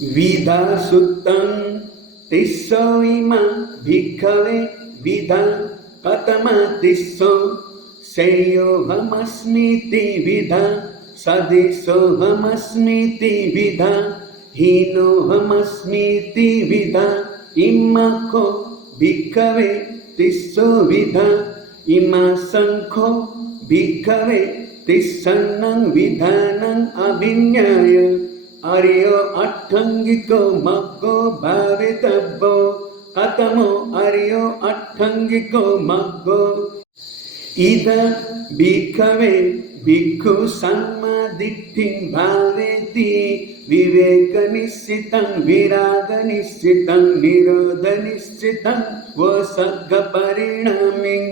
विधा सुत्तं तिस्सो इमा भिक्खवे विधा कथमतिस्सो सेयोऽहमस्मीति विधा सदिशोऽहमस्मीति विधा हीनोऽहमस्मीति विधा इम्मको भिक्खवे तिस्सो विधा इमा संखो भिक्खवे तिस्सन्नं विधानं अभिज्ञाय अर्यो अट्ठंगिको मग्गो भावितव्यो कथमो अर्यो अट्ठंगिको मग्गो इद भिक्खवे भिक्खु सम्मादिट्ठिं भावेति विवेकनिश्चितं विरागनिश्चितं निरोधनिश्चितं वसग्गपरिणामिं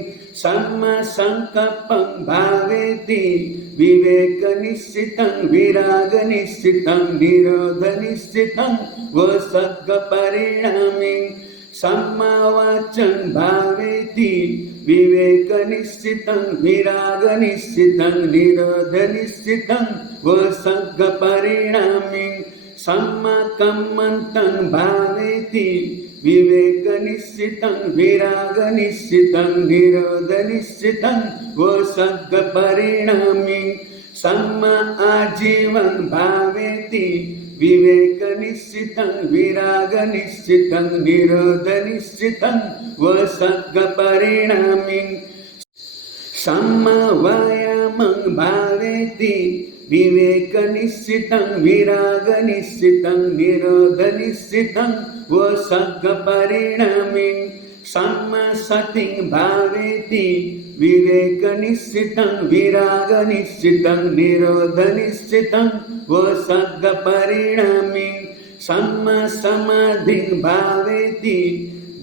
सम्मसङ्कल्पं भावेति विवेकनिश्चितं विरागनिश्चितं निरोधनिश्चितं वसग्गपरिणामिं सम्मावाचं भावेति विवेकनिश्चितं विरागनिश्चितं निरोधनिश्चितं वसग्गपरिणामिं सम्मकम्मन्तं भावेति विवेकनिश्चितं विरागनिश्चितं निरोधनिश्चितं वसग्गपरिणामिं सम्मा आजीवं भावेति विवेकनिश्चितं विरागनिश्चितं निरोधनिश्चितं वसग्गपरिणामिं सम्मावायामं भावेति विवेकनिश्चितं विरागनिश्चितं निरोधनिश्चितं वसग्गपरिणामिं सम्मसतिं भावेति विवेकनिश्चितं विरागनिश्चितं निरोधनिश्चितं वसग्गपरिणामिं सम्मसमाधिं भावेति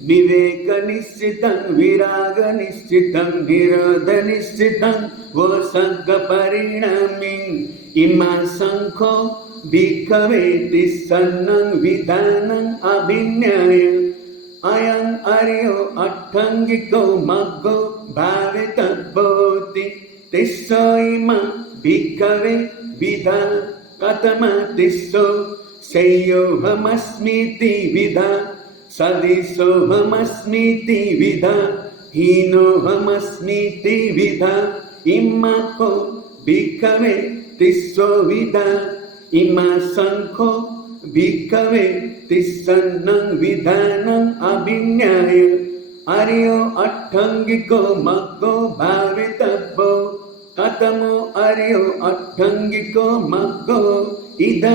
विवेकनिश्चितं विरागनिश्चितं निरोधनिश्चितं वसग्गपरिणामिं इमा संखो भिक्खवे तिस्सन्नं विधानं अभिज्ञाय अयं अर्यो अट्ठंगिको मग्गो भावितव्योति तिस्सो इमा भिक्खवे विधा कथमतिस्सो सेयोऽहमस्मीति विधा सदिशोऽहमस्मीति विधा हीनोऽहमस्मीति विधा इम्मको भिक्खवे तिस्सो विधा इमा संखो भिक्खवे तिस्सन्नं विधानं अभिज्ञाय अर्यो अट्ठंगिको मग्गो भावितव्यो कथमो अर्यो अट्ठंगिको मग्गो इद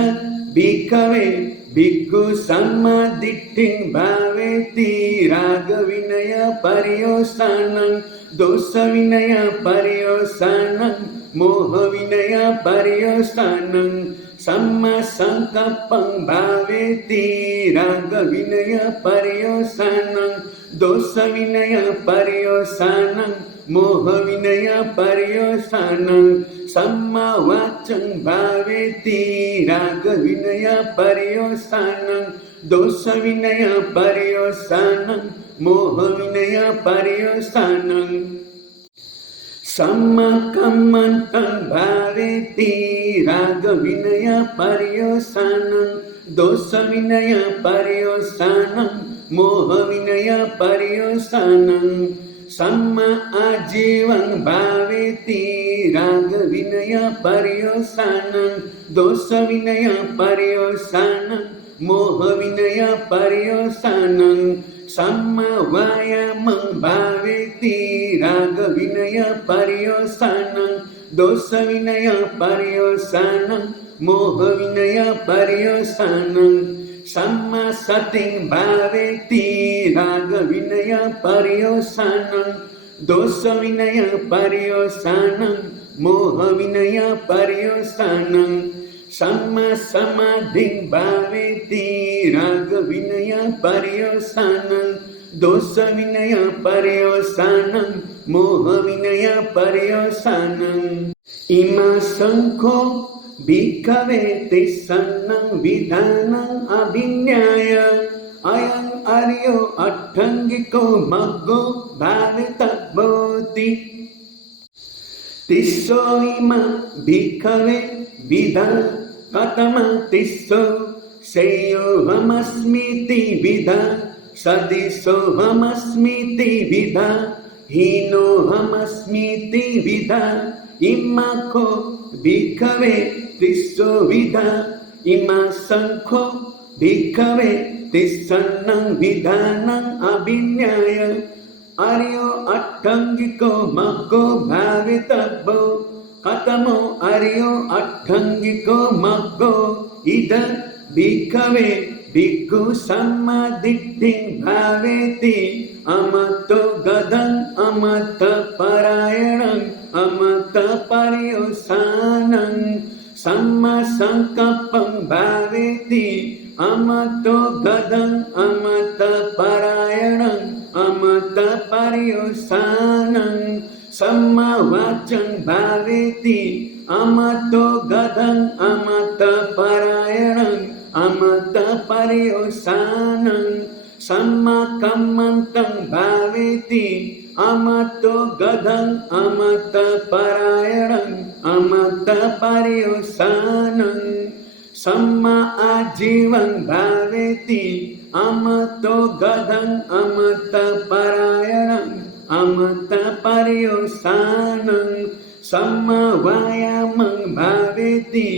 भिक्खवे भिक्खु सम्मादिट्ठिं भावेति रागविनय पर्योसानं दोषविनय पर्योसानं मोहविनय पर्योसानं सम्मसङ्कल्पं भावेति रागविनय पर्योसानं दोषविनय पर्योसानं मोहविनय पर्योसानं सम्मावाचं भावेति रागविनय पर्योसानं दोषविनय पर्योसानं मोहविनय पर्योसानं सम्मकम्मन्तं भावेति रागविनय पर्योसानं दोषविनय पर्योसानं मोहविनय पर्योसानं सम्मा आजीवं भावेति रागविनय पर्योसानं दोषविनय पर्योसानं मोहविनय पर्योसानं सम्मा वायामं भावेति रागविनय पर्योसानं दोषविनय पर्योसानं मोहविनय पर्योसानं सम्मा सतिं भावेति रागविनय पर्योसानं दोषविनय पर्योसानं मोहविनय पर्योसानं सम्मा समाधिं भावेति रागविनय पर्योसानं दोषविनय पर्योसानं मोहविनय पर्योसानं इमा संखो भिक्खवे तिस्सन्नं विधानं अभिज्ञाय अयं अर्यो अट्ठंगिको मग्गो भावितव्योति तिस्सो इमा भिक्खवे विधा कथमतिस्सो श्रेयोऽहमस्मीति विधा सदिशोऽहमस्मीति विधा हीनोऽहमस्मीति विधा इमाको भिक्खवे तिस्सो विधा इमा संखो भिक्खवे तिस्सन्नं विधानं अभिन्याय आर्यो अट्ठंगिको मग्गो भावितव्यो कथमो आर्यो अट्ठंगिको मग्गो इद भिक्खवे भिक्खु सम्मादिट्ठिं भावेति अमतो गदं अमत परायणं अमत पर्युसानं सम्मा संकल्पं भावेति अमतो गदं अमत परायणं अमत पर्युसानं सम्मा वाचं भावेति अमतो गदं अमत परायणं अमत पर्युसानं सम्मा कम्मन्तं भावेति अमतो गदं अमत परायणं अमत पर्युसानं सम्मा आजीवं भावेति अमतो गदं अमत परायणं अमत पर्युसानं सम्मा वायामं भावेति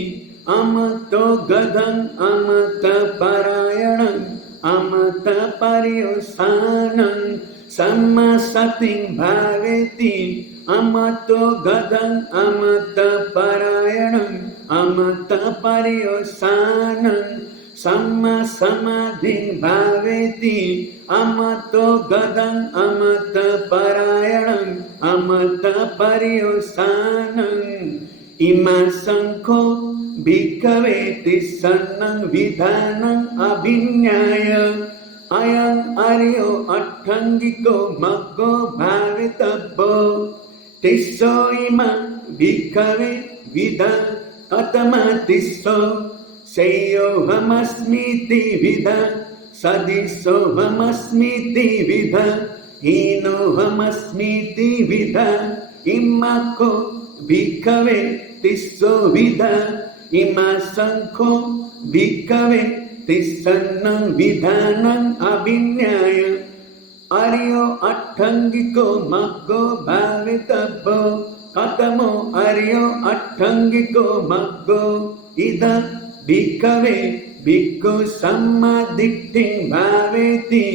अमतो गदं अमत परायणं अमत पर्युसानं सम्मा सतिं भावेति अमतो गदं अमत परायणं अमत पर्युसानं सम्मा समाधिं भावेति अमतो गदं अमत परायणं अमत पर्युसानं इमा संखो भिक्खवे तिस्सन्नं विधानं अभिन्याय अयं आर्यो अट्ठंगिको मग्गो भावितव्यो तिस्सो इमा भिक्खवे विधा कथमा तिस्सो श्रेयोऽहमस्मीति विधा सदिशोऽहमस्मीति विधा हीनोऽहमस्मीति विधा इमाको भिक्खवे तिस्सो विधा इमा संखो भिक्खवे तिस्सन्नं विधानं अभिन्याय आर्यो अट्ठंगिको मग्गो भावितव्यो कथमो आर्यो अट्ठंगिको मग्गो इद भिक्खवे भिक्खु सम्मादिट्ठिं भावेति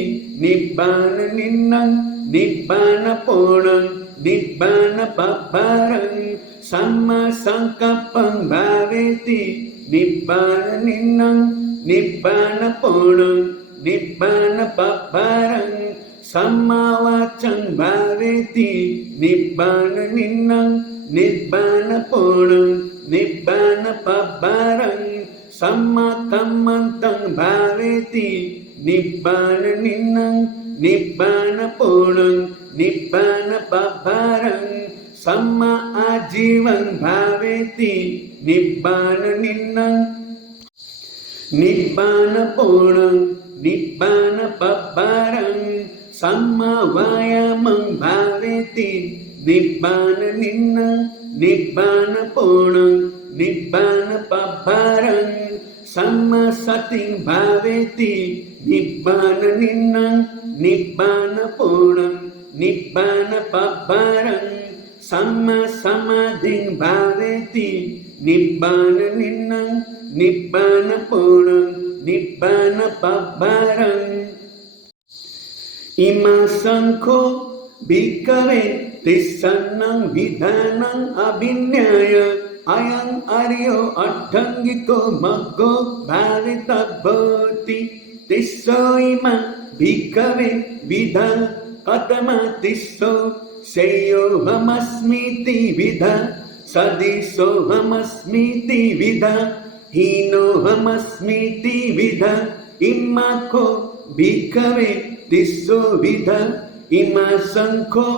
निब्बाननिन्नं निब्बानपूर्णं निब्बानपब्बारं सम्मा संकल्पं भावेति निब्बाननिन्नं निब्बानपूर्णं निब्बानपब्बारं सम्मा वाचं भावेति निब्बाननिन्नं निब्बानपूर्णं निब्बानपब्बारं सम्मा कम्मन्तं भावेति निब्बाननिन्नं निब्बानपूर्णं निब्बानपब्बारं सम्मा आजीवं भावेति निब्बाननिन्नं निब्बानपूर्णं निब्बानपब्बारं सम्मा वायामं भावेति निब्बाननिन्नं निब्बानपूर्णं निब्बानपब्बारं सम्मा सतिं भावेति निब्बाननिन्नं निब्बानपूर्णं निब्बानपब्बारं सम्मा समाधिं भावेति निब्बाननिन्नं निब्बानपूर्णं निब्बानपब्बारं इमा संखो भिक्खवे तिस्सन्नं विधानं अभिन्याय अयं आर्यो अट्ठंगिको मग्गो भावितव्योति तिस्सो इमा भिक्खवे विधा कथमा तिस्सो श्रेयोऽहमस्मीति विधा सदिशोऽहमस्मीति विधा हीनोऽहमस्मीति विधा इमाको भिक्खवे तिस्सो विधा इमा संखो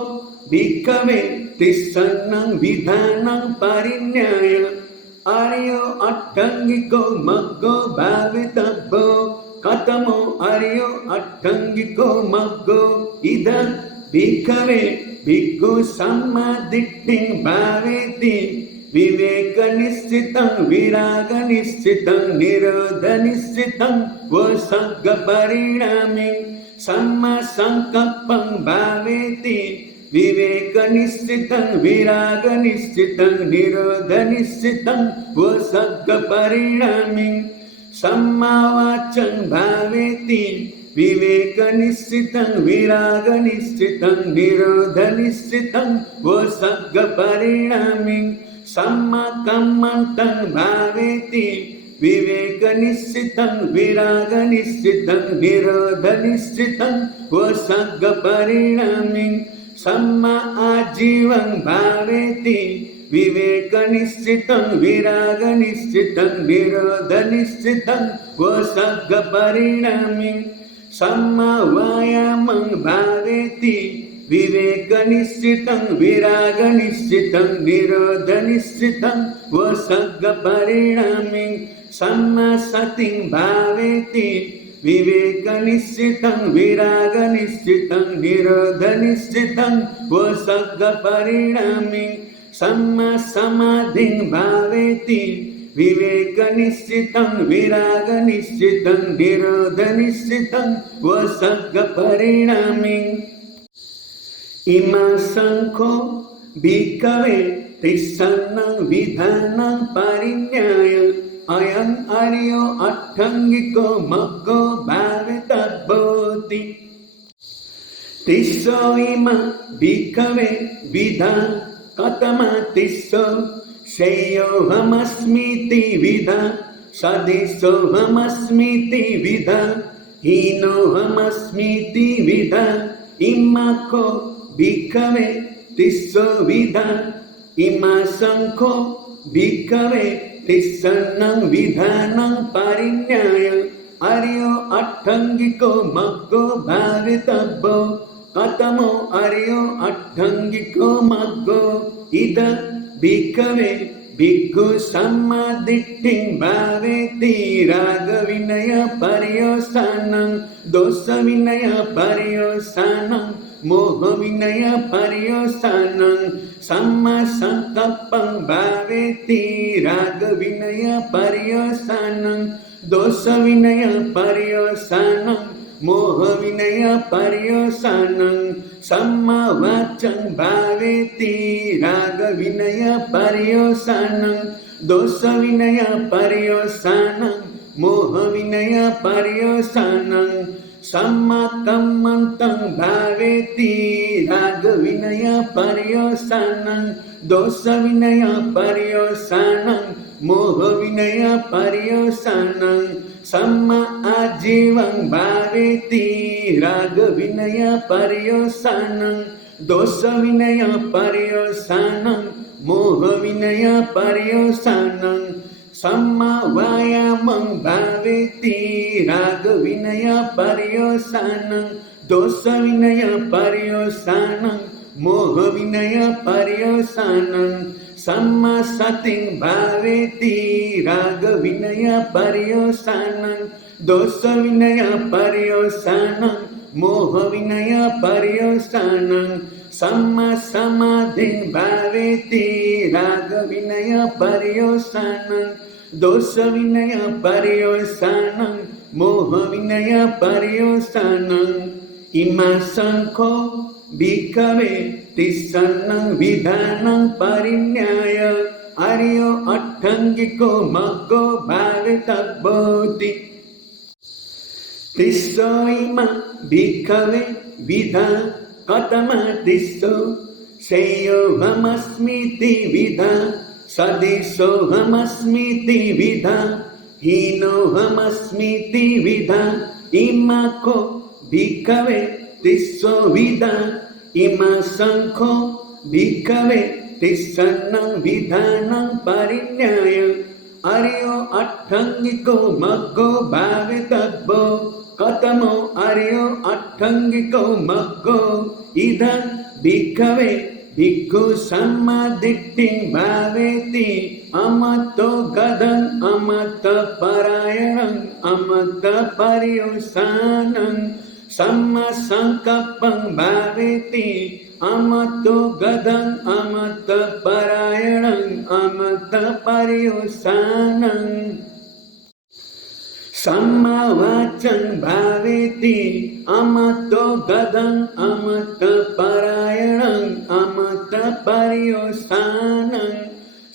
भिक्खवे तिस्सन्नं विधानं परिन्याय आर्यो अट्ठंगिको मग्गो भावितव्यो कथमो आर्यो अट्ठंगिको मग्गो इद भिक्खवे भिक्खु सम्मादिट्ठिं भावेति विवेकनिश्चितं विरागनिश्चितं निरोधनिश्चितं वसर्गपरिणामी सम्मासङ्कल्पं भावेति विवेकनिश्चितं विरागनिश्चितं निरोधनिश्चितं वसर्गपरिणामी सम्मावाचं भावेति विवेकनिश्चितं विरागनिश्चितं निरोधनिश्चितं वसर्गपरिणामी सम्माकम्मन्तं भावेति विवेकनिश्चितं विरागनिश्चितं निरोधनिश्चितं वसर्गपरिणामी सम्मा आजीवं भावेति विवेकनिश्चितं विरागनिश्चितं निरोधनिश्चितं वसर्गपरिणामी सम्मा वायामं भावेति विवेकनिश्चितं विरागनिश्चितं निरोधनिश्चितं वसर्गपरिणामी सम्मा सतिं भावेति विवेकनिश्चितं विरागनिश्चितं निरोधनिश्चितं वसर्गपरिणामी सम्मा समाधिं भावेति विवेकनिश्चितं विरागनिश्चितं निरोधनिश्चितं वसर्गपरिणामी इमा संखो भिक्खवे तिस्सन्नं विधानं परिज्ञाय अयं आर्यो अट्ठङ्गिको मग्गो भावितव्योति तिस्सो इमा भिक्खवे विधा कथमतिस्सो श्रेयोऽहमस्मीति विधा सदिशोऽहमस्मीति विधा हीनोऽहमस्मीति विधा इमाको भिक्खवे तिस्सो विधा इमा संखो भिक्खवे तिस्सन्नं विधानं परिज्ञाय आर्यो अट्ठङ्गिको मग्गो भावितव्यो कथमो आर्यो अट्ठङ्गिको मग्गो इद भिक्खवे भिक्खु सम्मादिट्ठिं भावेति रागविनय पर्यवसानं दोषविनय पर्यवसानं मोहविनय पर्यवसानं सम्मासङ्कल्पं भावेति रागविनय पर्यवसानं दोषविनय पर्यवसानं मोहविनय पर्यवसानं सम्मावाचं भावेति रागविनय पर्यवसानं दोषविनय पर्यवसानं मोहविनय पर्यवसानं सम्माकम्मन्तं भावेति रागविनय पर्यवसानं दोषविनय पर्यवसानं मोहविनय पर्यवसानं सम्मा आजीवं भावेति रागविनय पर्यवसानं दोषविनय पर्यवसानं मोहविनय पर्यवसानं सम्मा वायामं भावेति रागविनय पर्यवसानं दोषविनय पर्यवसानं मोहविनय पर्यवसानं सम्मा सतिं भावेति रागविनय पर्यवसानं दोषविनय पर्यवसानं मोहविनय पर्यवसानं सम्मा समाधिं भावेति रागविनय पर्यवसानं दोषविनय पर्यवसानं मोहविनय पर्यवसानं इमा संखो भिक्खवे तिस्सन्नं विधानं परिज्ञाय आर्यो अट्ठङ्गिको मग्गो भावितव्योति तिस्सो इमा भिक्खवे विधा कथमतिस्सो श्रेयोऽहमस्मीति विधा सदिशोऽहमस्मीति विधा हीनोऽहमस्मीति विधा इमाको भिक्खवे तिस्सो विधा इमा संखो भिक्खवे तिस्सन्नं विधानं परिज्ञाय आर्यो अट्ठङ्गिको मग्गो भावितव्यो कथमो आर्यो अट्ठङ्गिको मग्गो इद भिक्खवे भिक्खु सम्मादिट्ठिं भावेति अमतो गदं अमतपरायणं अमतपर्यवसानं सम्मासङ्कल्पं भावेति अमतो गदं अमत परायणं अमत पर्युषानं सम्मा वाचं भावेति अमतो गदं अमत परायणं अमत पर्युषानं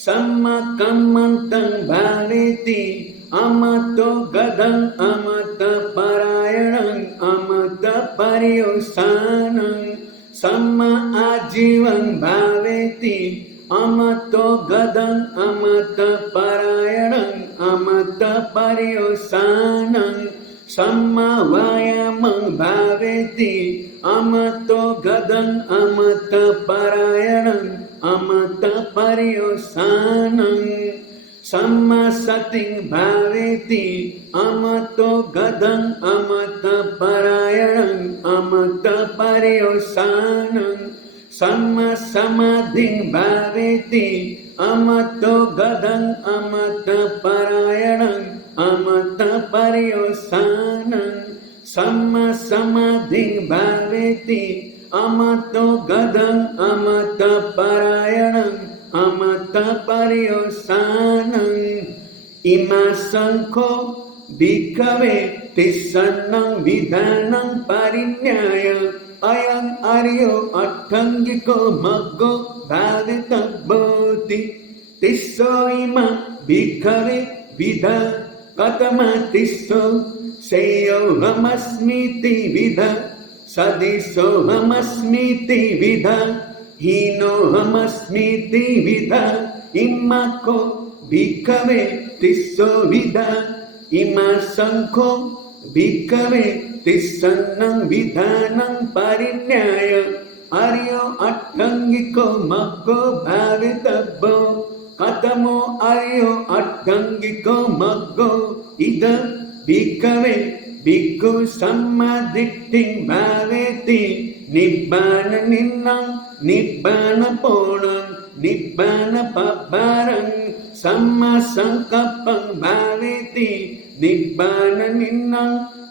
सम्मा कम्मन्तं भावेति अमतो गदं अमत परायणं अमत पर्युषानं सम्मा आजीवं भावेति अमतो गदं अमत परायणं अमत पर्युषानं सम्मा वायामं भावेति अमतो गदं अमत परायणं अमत पर्युषानं सम्मा सतिं भावेति अमतो गदं अमत परायणं अमत पर्युषानं सम्मा समाधिं भावेति अमतो गदं अमत परायणं अमत पर्युषानं सम्मा समाधिं भावेति अमतो गदं अमत परायणं अमत पर्युषानं इमा शंखो भिक्खवे तिस्सन्नं विधानं परिज्ञाय अयं आर्यो अट्टङ्गिको मग्गो भावितव्योति तिस्सो इमा भिक्खवे विधा कथमतिस्सो सेयोऽहमस्मीति विधा सदिशोऽहमस्मीति विधा हीनोऽहमस्मीति विधा इम्माको भिक्खवे तिस्सो विधा इमा शंखो भिक्खवे तिस्सन्नं विधानं परिज्ञाय आर्यो अट्टङ्गिको मग्गो भावितव्यो कथमो आर्यो अट्टङ्गिको मग्गो इद भिक्खवे भिक्खु सम्मादिट्ठिं भावेति निब्बाननिन्नं निब्बानपोणं निब्बानपब्बारं सम्मा संकप्पं भावेति निब्बाननिन्नं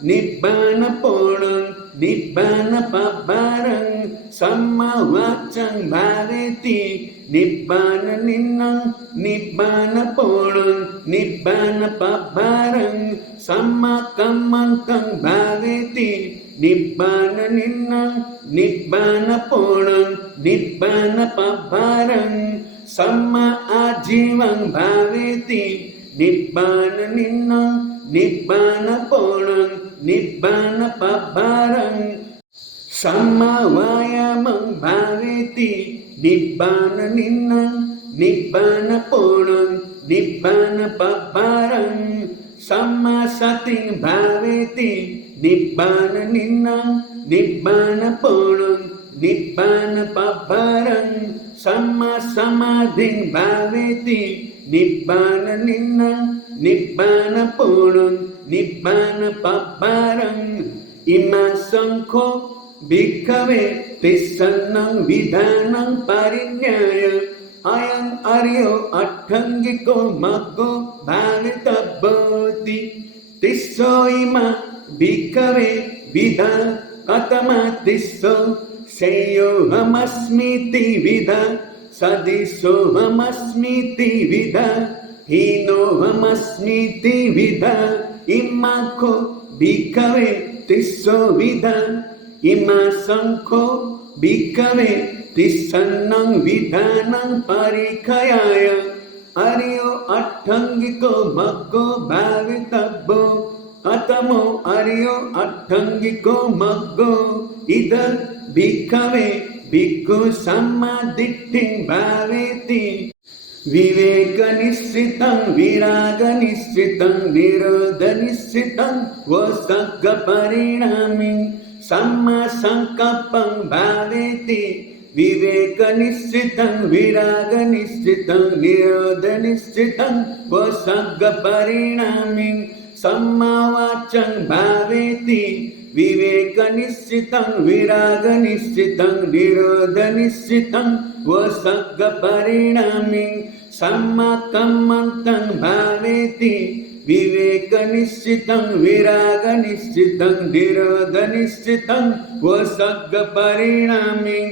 निब्बानपोणं निब्बानपब्बारं सम्मा वाचं भावेति निब्बाननिन्नं निब्बानपोणं निब्बानपब्बारं सम्मा कम्मन्तं भावेति निब्बाननिन्नं निब्बानपोणं निब्बानपब्बारं सम्मा आजीवं भावेति निब्बाननिन्नं निब्बानपोणं निब्बानपब्बारं सम्मा वायामं भावेति निब्बाननिन्नं निब्बानपोणं निब्बानपब्बारं सम्मा सतिं भावेति निब्बाननिन्नं निब्बानपोणं निब्बानपब्बारं सम्मा समाधिं भावेति निब्बाननिन्नं निब्बानपोणं निब्बानपब्बारं इमा शंखो भिक्खवे तिस्सन्नं विधानं परिज्ञाय अयं आर्यो अट्टङ्गिको मग्गो भावितव्योति तिस्सो इमा भिक्खवे विधा कथमतिस्सो सेयोऽहमस्मीति विधा सदिशोऽहमस्मीति विधा हीनोऽहमस्मीति विधा इम्माको भिक्खवे तिस्सो विधा इमा शंखो भिक्खवे तिस्सन्नं विधानं परिखयाय आर्यो अट्टङ्गिको मग्गो भावितव्यो कथमो आर्यो अट्टङ्गिको मग्गो इद भिक्खवे भिक्खु सम्मादिट्ठिं भावेति विवेकनिश्चितं विरागनिश्चितं निरोधनिश्चितं वसग्गपरिणामिं सम्मा संकप्पं भावेति विवेकनिश्चितं विरागनिश्चितं निरोधनिश्चितं वसग्गपरिणामिं सम्मा वाचं भावेति विवेकनिश्चितं विरागनिश्चितं निरोधनिश्चितं वसग्गपरिणामिं सम्मा कम्मन्तं भावेति विवेकनिश्चितं विरागनिश्चितं निरोधनिश्चितं वसग्गपरिणामिं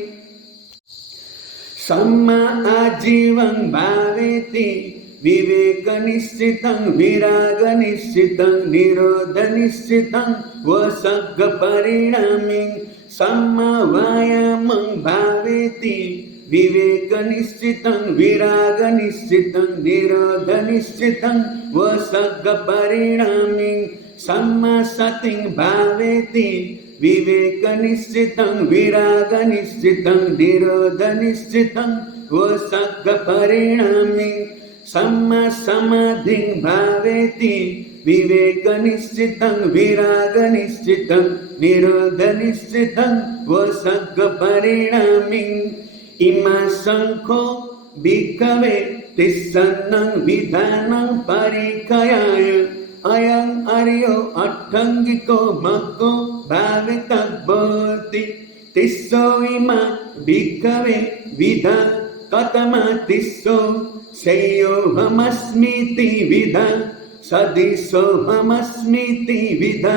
सम्मा आजीवं भावेति विवेकनिश्चितं विरागनिश्चितं निरोधनिश्चितं वसर्गपरिणामी सम्मा वायामं भावेति विवेकनिश्चितं विरागनिश्चितं निरोधनिश्चितं वसर्गपरिणामी सम्मा सतिं भावेति विवेकनिश्चितं विरागनिश्चितं निरोधनिश्चितं वसर्गपरिणामी सम्मा समाधिं भावेति विवेकनिश्चितं विरागनिश्चितं निरोधनिश्चितं वसर्गपरिणामी इमा शंखो भिक्खवे तिस्सन्नं विधानं परिकयाय अयं अर्यो अट्ठंगिको मग्गो भावितव्योति तिस्सो इमा भिक्खवे विधा कतमा तिस्सो सेयोऽहमस्मीति विधा सदिशोऽहमस्मीति विधा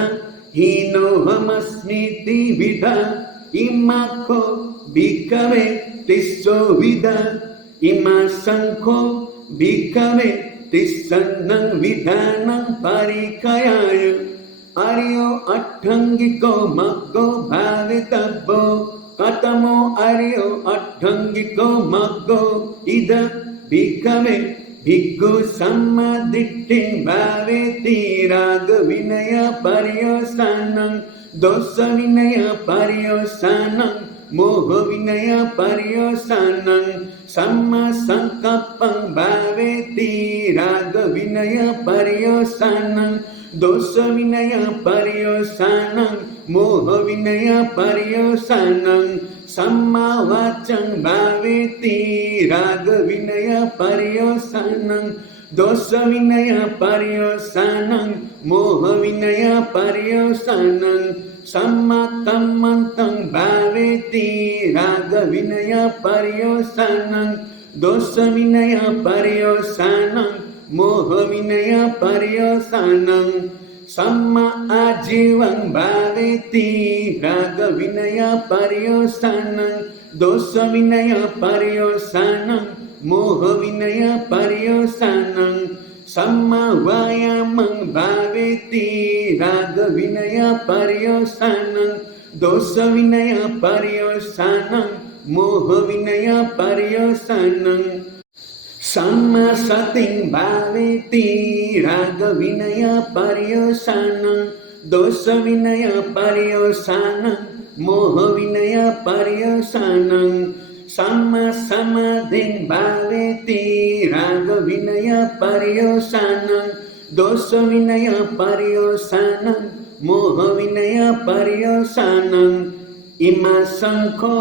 हीनोऽहमस्मीति विधा इमाखो भिक्खवे तिस्सो विधा इमा शंखो भिक्खवे तिस्सन्नं विधानं परिकयाय अर्यो अट्ठंगिको मग्गो भावितव्यो कतमो अर्यो अट्ठंगिको मग्गो इद भिक्खवे भिक्खु सम्मादिट्ठिं भावेति रागविनय पर्यवसानं दोषविनय पर्यवसानं मोहविनय पर्यवसानं सम्मा संकप्पं भावेति रागविनय पर्यवसानं दोषविनय पर्यवसानं मोहविनय पर्यवसानं सम्मा वाचं भावेति रागविनय पर्यवसानं दोषविनय पर्यवसानं मोहविनय पर्यवसानं सम्मा कम्मन्तं भावेति रागविनय पर्यवसानं दोषविनय पर्यवसानं मोहविनय पर्यवसानं सम्मा आजीवं भावेति रागविनय पर्यवसानं दोषविनय पर्यवसानं मोहविनय पर्यवसानं सम्मा वायामं भावेति रागविनय पर्यवसानं दोषविनय पर्यवसानं मोहविनय पर्यवसानं सम्मा सतिं भावेति रागविनय पर्यवसानं दोषविनय पर्यवसानं मोहविनय पर्यवसानं सम्मा समाधिं भावेति रागविनय पर्यवसानं दोषविनय पर्यवसानं मोहविनय पर्यवसानं इमा शंखो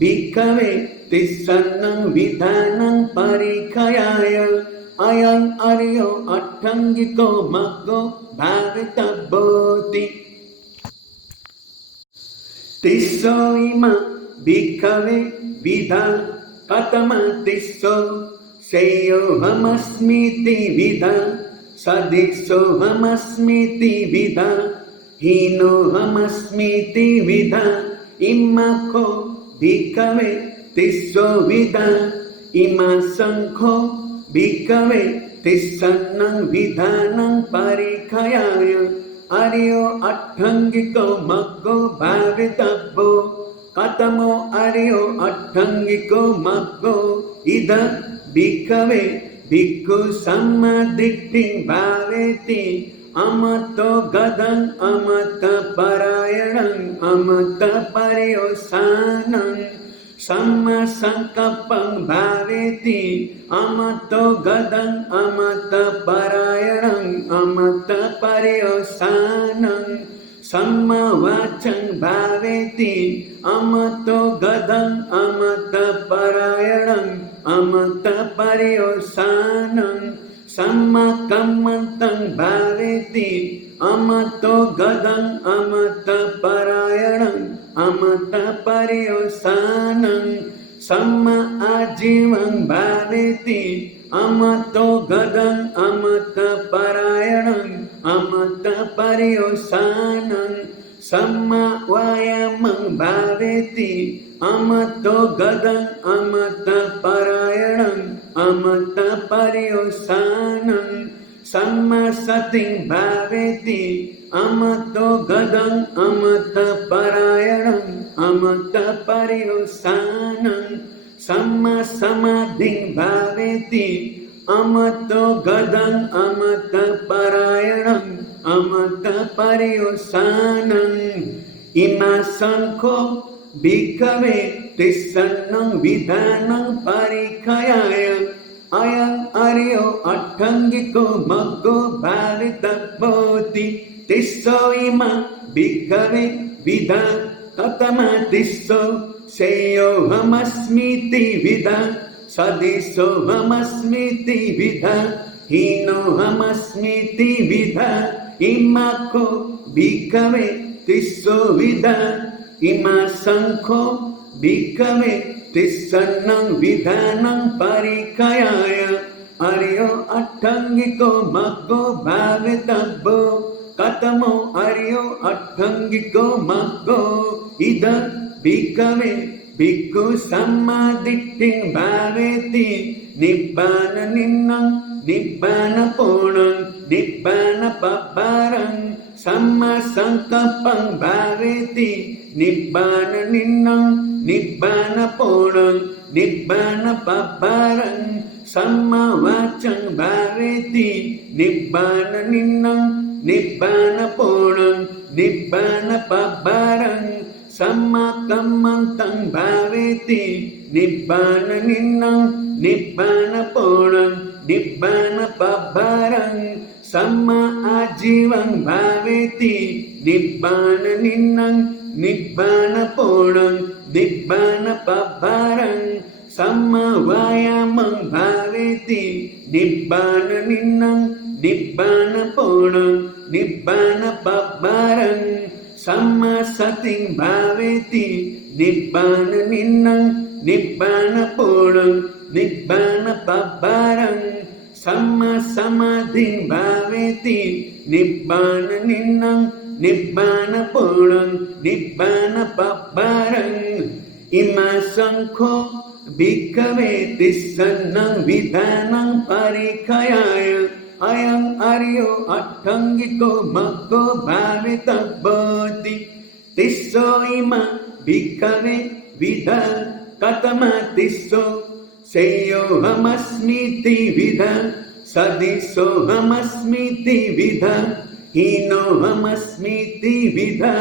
भिक्खवे तिस्सन्नं विधानं परिकयाय अयं अर्यो अट्ठंगिको मग्गो भावितव्योति तिस्सो इमा भिक्खवे विधा कतमा तिस्सो सेयोऽहमस्मीति विधा सदिशोऽहमस्मीति विधा हीनोऽहमस्मीति विधा इमाखो भिक्खवे तिस्सो विधा इमा शंखो भिक्खवे तिस्सन्नं विधानं परिकयाय अर्यो अट्ठंगिको मग्गो भावितव्यो कतमो अर्यो अट्ठंगिको मग्गो इद भिक्खवे भिक्खु सम्मादिट्ठिं भावेति अमतो गदं अमतपरायणं अमतपर्यवसानं सम्मा संकप्पं भावेति अमतो गदं अमतपरायणं अमतपर्यवसानं सम्मा वाचं भावेति अमतो गदं अमतपरायणं अमतपर्यवसानं सम्मा कम्मन्तं भावेति अमतो गदं अमतपरायणं अमतपर्यवसानं सम्मा आजीवं भावेति अमतो गदं अमतपरायणं अमतपर्यवसानं सम्मा वायामं भावेति amato gadang amata parayanam amata paryosanam samma sating bhaveti amato gadang amata parayanam amata paryosanam samma samadhing bhaveti amato gadang amata parayanam amata paryosanam ima sankho bhikkhave tissannam vidhanam parikayaya ayam aryo attangiko maggo bhavitabhoti tisso ima bhikkhave vidha katama tisso seyo hamasmiti vidha sadiso hamasmiti vidha hino hamasmiti vidha imako bhikkhave tisso vidha ima sankho bhikkhave tissannam vidhanam parikayaya aryo attangiko maggo bhavitabho katamo aryo attangiko maggo ida bhikkhave bhikkhu sammaditting bhaveti nibbana ninnam nibbana ponam nibbana pabbaram samma sankappam bhaveti nibbana ninnam nibbana ponam nibbana pabbaram samma vacham bhaveti nibbana ninnam nibbana ponam nibbana pabbaram samma kammantam bhaveti nibbana ninnam nibbana ponam nibbana pabbaram samma ajivam bhaveti nibbana ninnam nibbana ponam nibbana pabbaram samma vayamam bhaveti nibbana ninnam nibbana ponam nibbana pabbaram samma sating bhaveti nibbana ninnam nibbana ponam nibbana pabbaram samma samadhing bhaveti nibbana ninnam nibbana ponam nibbana pabbaram ima sankho bhikkhave tissannam vidhanam parikayaya ayam aryo attangiko maggo bhavitabhoti tisso ima bhikkhave vidha katama tisso seyo hamasmiti vidha sadiso hamasmiti vidha hino hamasmiti vidha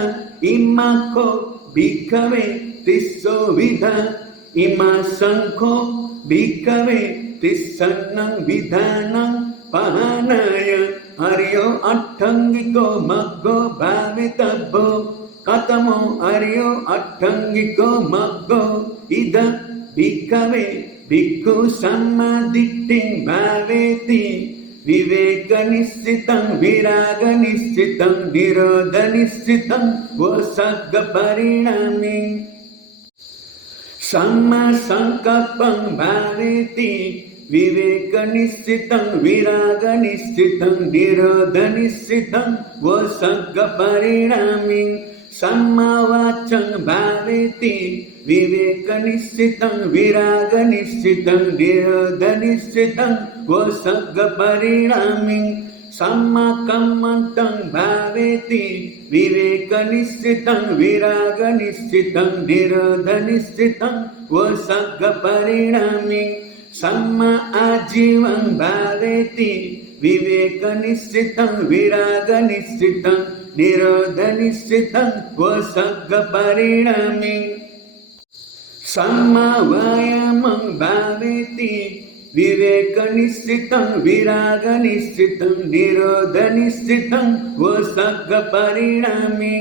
imako bhikkhave tisso vidha ima sankho bhikkhave tissannam vidhanam pahanaya aryo attangiko maggo bhavitabho katamo aryo attangiko maggo ida bhikkhave bhikkhu sammaditting bhaveti viveka nissitam viraga nissitam nirodha nissitam vosagga parinami samma sankappam bhaveti viveka nissitam viraga nissitam nirodha nissitam vosagga parinami samma vacham bhaveti viveka nissitam viraga nissitam nirodha nissitam vosagga parinami samma kammantam bhaveti viveka nissitam viraga nissitam nirodha nissitam vosagga parinami samma ajivam bhaveti viveka nissitam viraga nissitam nirodha nissitam vosagga parinami samma vayamam bhaveti viveka nissitam viraga nissitam nirodha nissitam vosagga parinami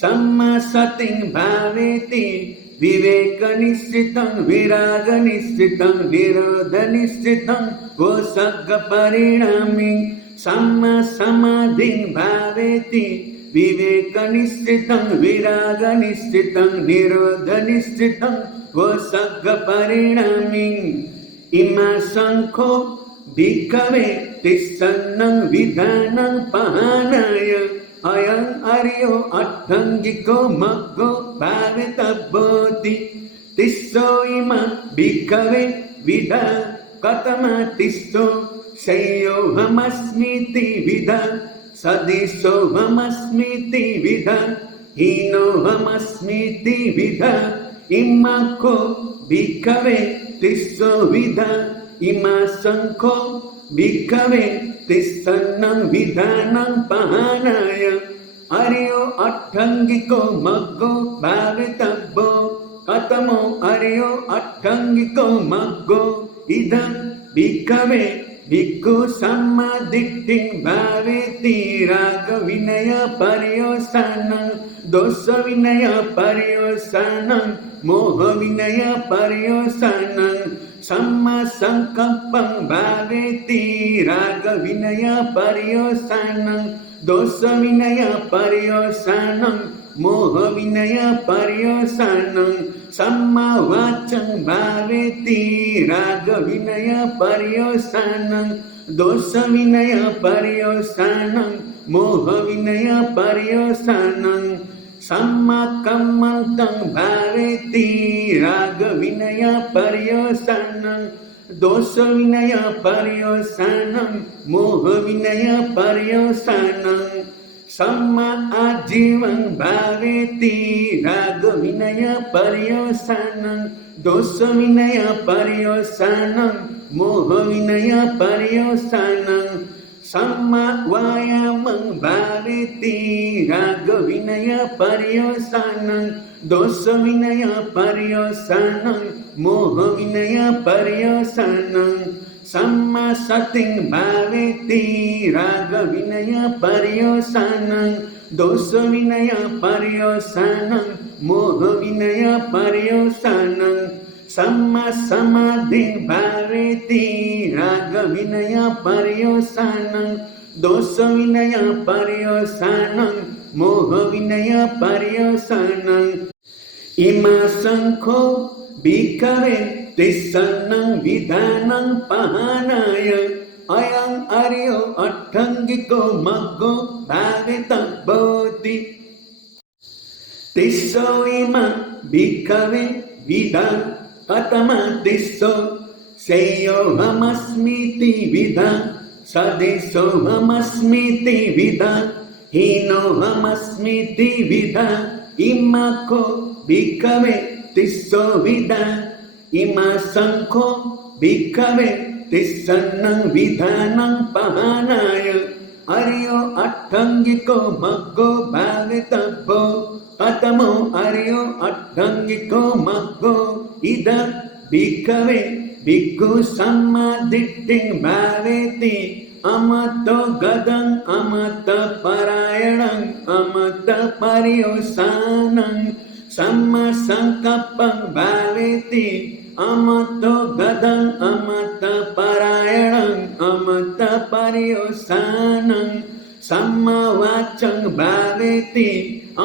samma sating bhaveti viveka nissitam viraga nissitam nirodha nissitam vosagga parinami samma samadhing bhaveti viveka nissitam viraga nissitam nirodha nissitam vosagga parinami ima sankho bhikkhave tissannam vidhanam pahanaya ayam aryo attangiko maggo bhavitabhoti तिस्सो इमा भिक्खवे विध कथम तिस्सो शय्योऽहमस्मीति विध सदिशोऽहमस्मीति विध हीनोऽहमस्मीति विध इम्मको भिक्खवे तिस्सो विध इमा शङ्खो भिक्खवे तिस्सन्नं विधानं पहानाय अर्यो अट्ठङ्गिको मग्गो भावितव्यो कथमो अर्यो अट्ठङ्गिको मग्गो इदं भिक्खवे भिक्खु सम्मादिट्ठिं भावेति रागविनय पर्योसानं दोषविनय पर्योसानं मोहविनय पर्योसानं सम्मासङ्कल्पं भावेति रागविनय पर्योसानं दोषविनय पर्योसानं मोहविनय पर्योसानं सम्मावाचं भावेति रागविनय पर्योसानं दोषविनय पर्योसानं मोहविनय पर्योसानं सम्माकम्मन्तं भावेति रागविनय पर्योसानं दोषविनय पर्योसानं मोहविनय पर्योसानं सम्मा आजीवं भावेति रागविनय पर्योसानं दोषविनय पर्योसानं मोहविनय पर्योसानं सम्मा वायामं भावेति रागविनय पर्योसानं दोषविनय पर्योसानं मोहविनय पर्योसानं सम्मा सतिं भावेति रागविनय पर्योसानं दोषविनय पर्योसानं मोहविनय पर्योसानं सम्मा समाधिं भावेति रागविनय पर्योसानं दोषविनय पर्योसानं मोहविनय पर्योसानं इमा शङ्खो भिक्खवे तिस्सन्नं विधानं पहानाय अयं अर्यो अट्ठङ्गिको मग्गो भावितव्योति तिस्सो इमा भिक्खवे विध कथम तिस्सो शय्योऽहमस्मीति विध सदिशोऽहमस्मीति विध हीनोऽहमस्मीति विध इम्मको भिक्खवे तिस्सो विध इमा शङ्खो भिक्खवे तिस्सन्नं विधानं पहानाय अर्यो अट्ठङ्गिको मग्गो भावितव्यो कथमो अर्यो अट्ठङ्गिको मग्गो इदं भिक्खवे भिक्खु सम्मादिट्ठिं भावेति अमतो गदं अमतपरायणं अमतपर्योसानं सम्मासङ्कल्पं भावेति अमतो गदं अमतपरायणं अमतपर्योसानं सम्मावाचं भावेति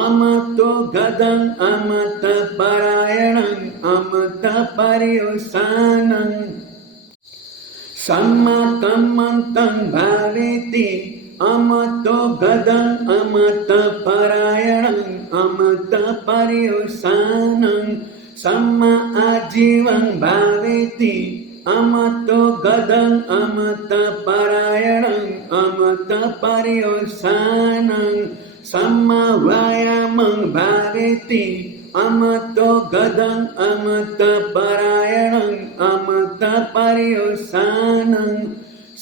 अमतो गदं अमतपरायणं अमतपर्योसानं सम्माकम्मन्तं भावेति अमतो गदं अमतपरायणं अमतपर्योसानं सम्मा आजीवं भावेति अमतो गदं अमतपरायणं अमतपर्योसानं सम्मा वायामं भावेति अमतो गदं अमतपरायणं अमतपर्योसानं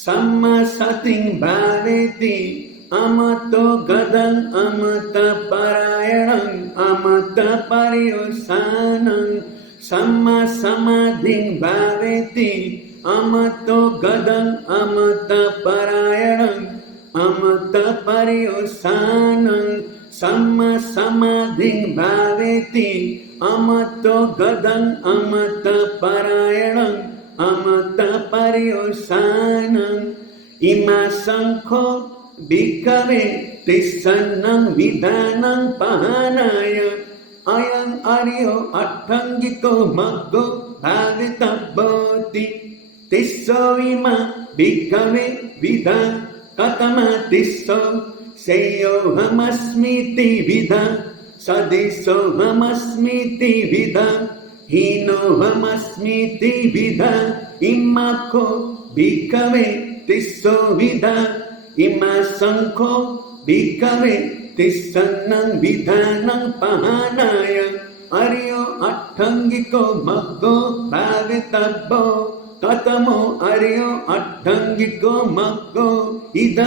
सम्मा सतिं भावेति अमतो गदं अमतपरायणं अमतपर्योसानं सम्मा समाधिं भावेति अमतो गदं अमतपरायणं अमतपर्योसानं सम्मा समाधिं भावेति अमतो गदं अमतपरायणं अमतपर्योसानं इमा शङ्खो भिक्खवे तिस्सन्नं विधानं पहानाय अयं अर्यो अट्ठङ्गिको मग्गो भावितव्योति तिस्सो इमा भिक्खवे विध कथम तिस्सो शय्योऽहमस्मीति विध सदिशोऽहमस्मीति विध हीनोऽहमस्मीति विधा इमाको भिक्खवे तिस्सो विधा इमा संखो भिक्खवे तिस्सन्नं विधानं पहानाय अर्यो अट्ठङ्गिको मग्गो भावितब्बो कतमो अर्यो अट्ठङ्गिको मग्गो इद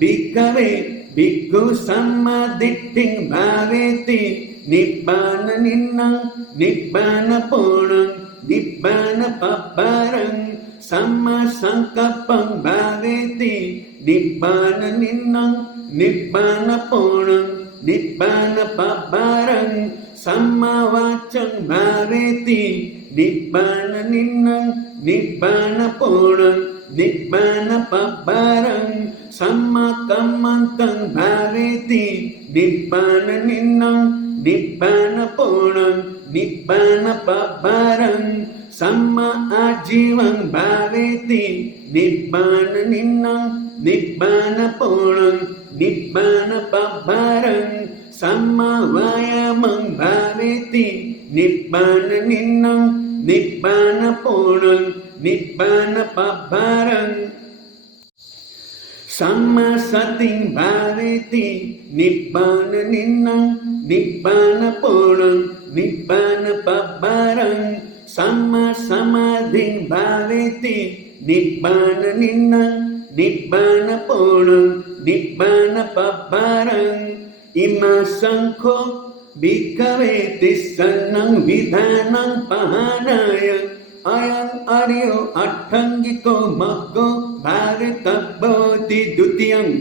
भिक्खवे भिक्खु सम्मादिट्ठिं भावेति निब्बाननिन्नं निब्बानपूर्णं निब्बानपब्बारं सम्मासङ्कल्पं भावेति निब्बाननिन्नं निब्बानपूर्णं निब्बानपब्बारं सम्मावाचं भावेति निब्बाननिन्नं निब्बानपूर्णं निब्बानपब्बारं सम्माकम्मन्तं भावेति निब्बाननिन्नं निब्बानपूर्णं निब्बानपब्बारं सम्मा आजीवं भावेति निब्बाननिन्नं निब्बानपूर्णं निब्बानपब्बारं सम्मा वायामं भावेति निब्बाननिन्नं निब्बानपूर्णं निब्बानपब्बारं सम्मा सतिं भावेति निब्बाननिन्नं निब्बानपूर्णं निब्बानपब्बारं सम्मा समाधिं भावेति निब्बाननिन्नं निब्बानपूर्णं निब्बानपब्बारं इमा संखो भिक्खवे तिस्सन्नं विधानं पहानाय अयं अर्यो अट्ठङ्गिको मग्गो भावितब्बोति द्वितीयम्